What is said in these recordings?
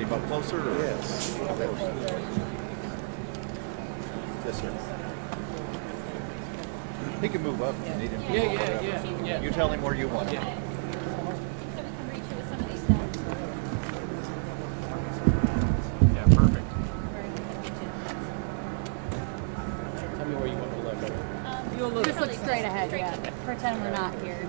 get him up closer? Or? Yes. Yes, sir. He can move up if you need him to. Yeah. You tell him where you want him. Yeah. So we can reach you with some of these steps. Yeah, perfect. Tell me where you want to look. Just look straight ahead, yeah. Pretend we're not here.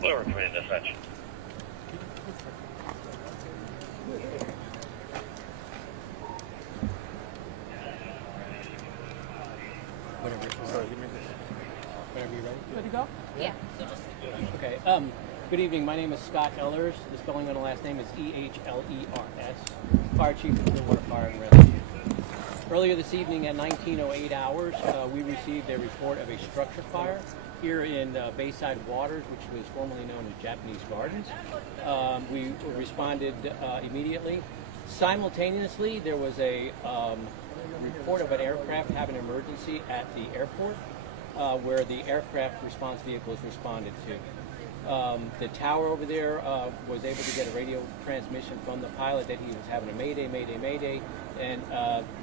Clearwater Community Dispatch. Whenever you're ready. Good to go? Yeah. So just Okay. Good evening. My name is Scott Ehlers. The spelling on the last name is E-H-L-E-R-S. Fire Chief of Clearwater Fire and Rescue. Earlier this evening at 19:08 hours, we received a report of a structure fire here in Bayside Waters, which was formerly known as Japanese Gardens. We responded immediately. Simultaneously, there was a report of an aircraft having an emergency at the airport, where the aircraft response vehicles responded to. The tower over there was able to get a radio transmission from the pilot that he was having a mayday, and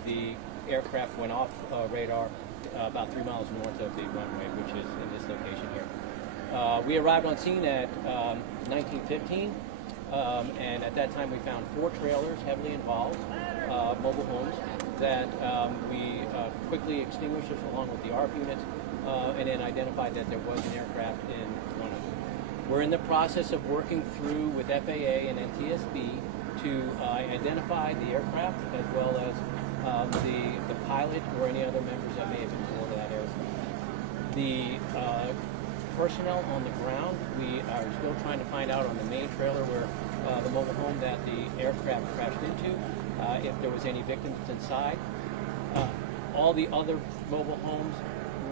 the aircraft went off radar about 3 miles north of the runway, which is in this location here. We arrived on scene at 19:15, and at that time we found 4 trailers heavily involved, mobile homes, that we quickly extinguished along with the ARP units, and then identified that there was an aircraft in one of them. We're in the process of working through with FAA and NTSB to identify the aircraft as well as the pilot or any other members that may have been aboard of that aircraft. The personnel on the ground, we are still trying to find out on the main trailer where the mobile home that the aircraft crashed into, if there was any victims inside. All the other mobile homes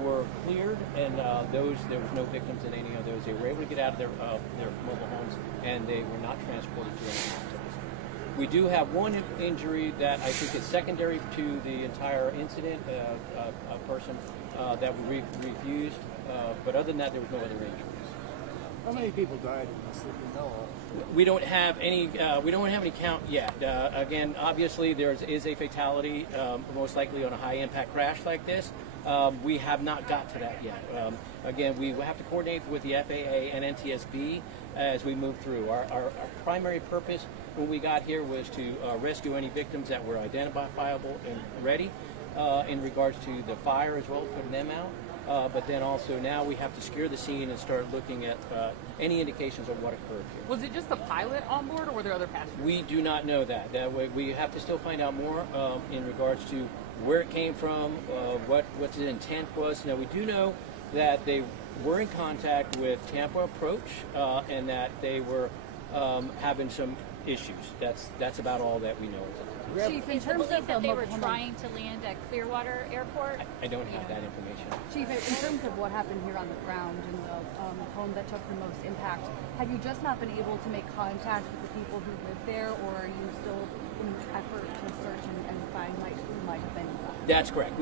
were cleared, and there was no victims in any of those. They were able to get out of their mobile homes, and they were not transported to any hospitals. We do have one injury that I think is secondary to the entire incident, a person that we refused, but other than that, there was no other injuries. How many people died in this that you know of? We don't have any. We don't have any count yet. Again, obviously there is a fatality, most likely on a high-impact crash like this. We have not got to that yet. Again, we have to coordinate with the FAA and NTSB as we move through. Our primary purpose when we got here was to rescue any victims that were identifiable and ready in regards to the fire as well, putting them out. But then also now we have to secure the scene and start looking at any indications of what occurred here. Was it just the pilot on board, or were there other passengers? We do not know that. We have to still find out more in regards to where it came from, what the intent was. Now, we do know that they were in contact with Tampa Approach and that they were having some issues. That's about all that we know. Chief, in is the terms belief of that they were mobile home- trying to land at Clearwater Airport. I don't have that information. Chief, in terms of what happened here on the ground and the home that took the most impact, have you just not been able to make contact with the people who live there, or are you still in an effort to search and find who might have been involved? That's correct.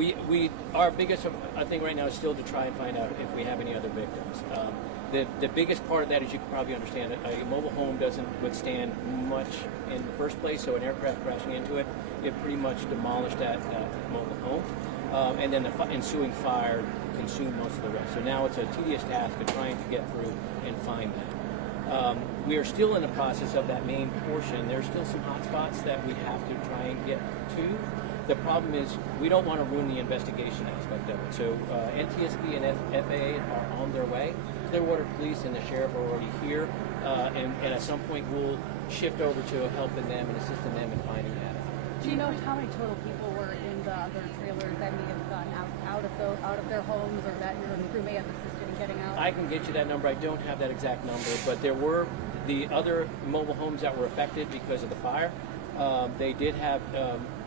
Our biggest thing right now is still to try and find out if we have any other victims. The biggest part of that, as you can probably understand, a mobile home doesn't withstand much in the first place, so an aircraft crashing into it, it pretty much demolished that mobile home. And then the ensuing fire consumed most of the rest. So now it's a tedious task of trying to get through and find that. We are still in the process of that main portion. There's still some hot spots that we have to try and get to. The problem is we don't want to ruin the investigation aspect of it. So NTSB and FAA are on their way. Clearwater Police and the Sheriff are already here. And at some point we'll shift over to helping them and assisting them in finding that out. Do you know how many total people were in the other trailers that may have gotten out of their homes, or that your crew may have assisted in getting out? I can get you that number. I don't have that exact number, but there were the other mobile homes that were affected because of the fire. They did have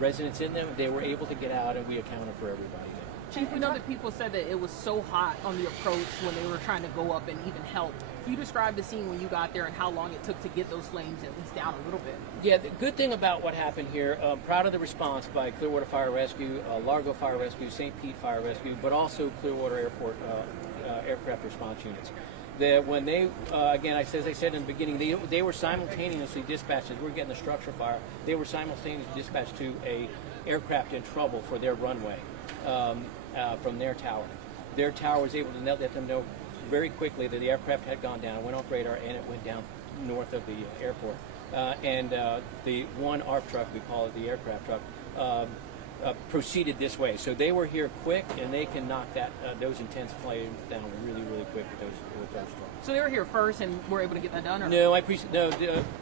residents in them. They were able to get out, and we accounted for everybody there. Chief, we know that people said that it was so hot on the approach when they were trying to go up and even help. Can you describe the scene when you got there and how long it took to get those flames at least down a little bit? Yeah, the good thing about what happened here, proud of the response by Clearwater Fire Rescue, Largo Fire Rescue, St. Pete Fire Rescue, but also Clearwater Airport aircraft response units. When they, again, as I said in the beginning, they were simultaneously dispatched, as we're getting the structure fire, they were simultaneously dispatched to a aircraft in trouble for their runway from their tower. Their tower was able to let them know very quickly that the aircraft had gone down. It went off radar and it went down north of the airport. And the one ARF truck, we call it the aircraft truck, proceeded this way. So they were here quick, and they can knock those intense flames down really, really quick with those trucks. So they were here first and were able to get that done? Or? No,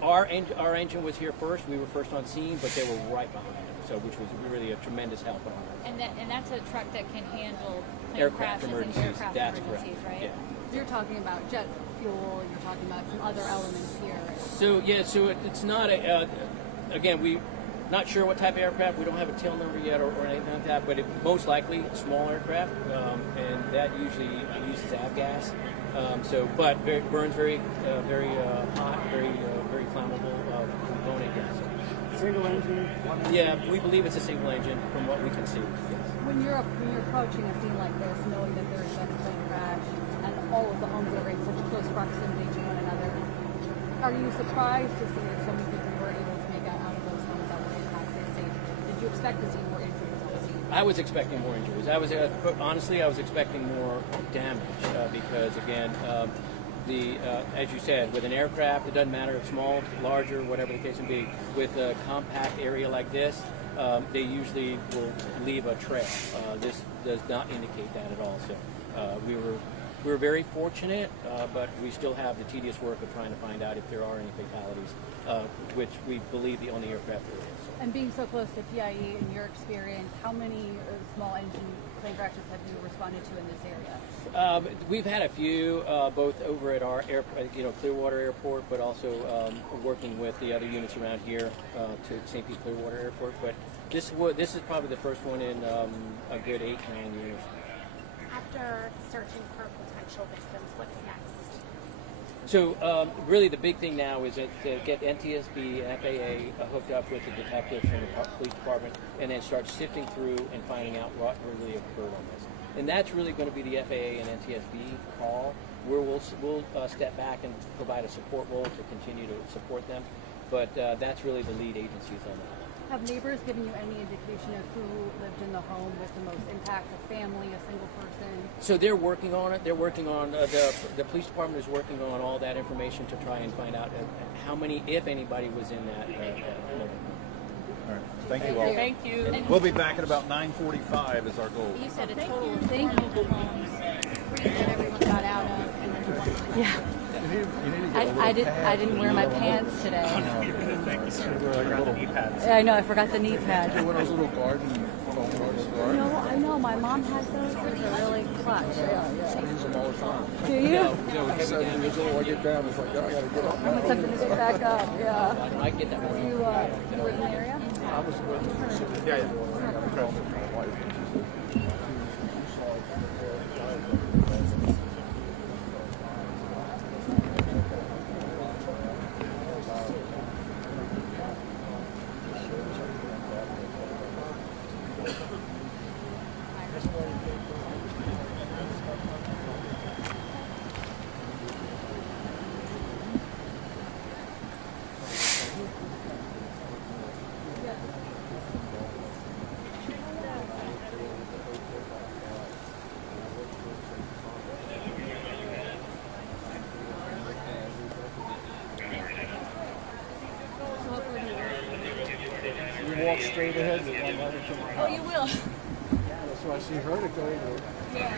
our engine was here first. We were first on scene, but they were right behind them, so which was really a tremendous help on our end. And that's a truck that can handle plane Aircraft crashes emergencies. and aircraft That's emergencies, correct. right? Yeah. You're talking about jet fuel. You're talking about some other elements here. So it's not a. Again, we not sure what type of aircraft. We don't have a tail number yet or anything like that. But it most likely small aircraft, and that usually uses avgas. But burns very hot, very flammable component gas. Single engine? Yeah, we believe it's a single engine from what we can see. Yes. When you're approaching a scene like this, knowing that there's been a plane crash and all of the homes are in such close proximity to one another, are you surprised to see that so many people were able to make it out of those homes that were impacted? Did you expect to see more injuries on the scene? I was expecting more injuries. Honestly, I was expecting more damage because, again, as you said, with an aircraft, it doesn't matter if small, larger, whatever the case may be. With a compact area like this, they usually will leave a trail. This does not indicate that at all. So we were very fortunate, but we still have the tedious work of trying to find out if there are any fatalities, which we believe the only aircraft there is. And being so close to PIE, in your experience, how many small engine plane crashes have you responded to in this area? We've had a few, both over at our Clearwater Airport, but also working with the other units around here to St. Pete Clearwater Airport. But this is probably the first one in a good 8-9 years. After searching for potential victims, what's next? So really the big thing now is to get NTSB and FAA hooked up with the detectives from the police department and then start sifting through and finding out what really occurred on this. And that's really going to be the FAA and NTSB call, where we'll step back and provide a support role to continue to support them. But that's really the lead agencies on that. Have neighbors given you any indication of who lived in the home with the most impact? A family, a single person? So they're working on it. They're working on the police department is working on all that information to try and find out how many, if anybody, was in that home. All right. Thank you all. Thank you. And We'll be back at about 9:45 is our goal. you said a total of Thank 20 homes that everyone got out of, and then one. Yeah. I didn't wear my pants today. I know, I forgot the knee pad. One of those little garden foam No, I know, my mom has those. They're really clutch. I use them all the time. Do you? I'm 7 years old, I get down, it's like, oh, I gotta get up. I'm gonna something to get back up, yeah. I get that one. You live in the area? I was with Yeah. my wife. You walk straight ahead with one letter to my Oh, you will. That's why she heard it go over. Yeah.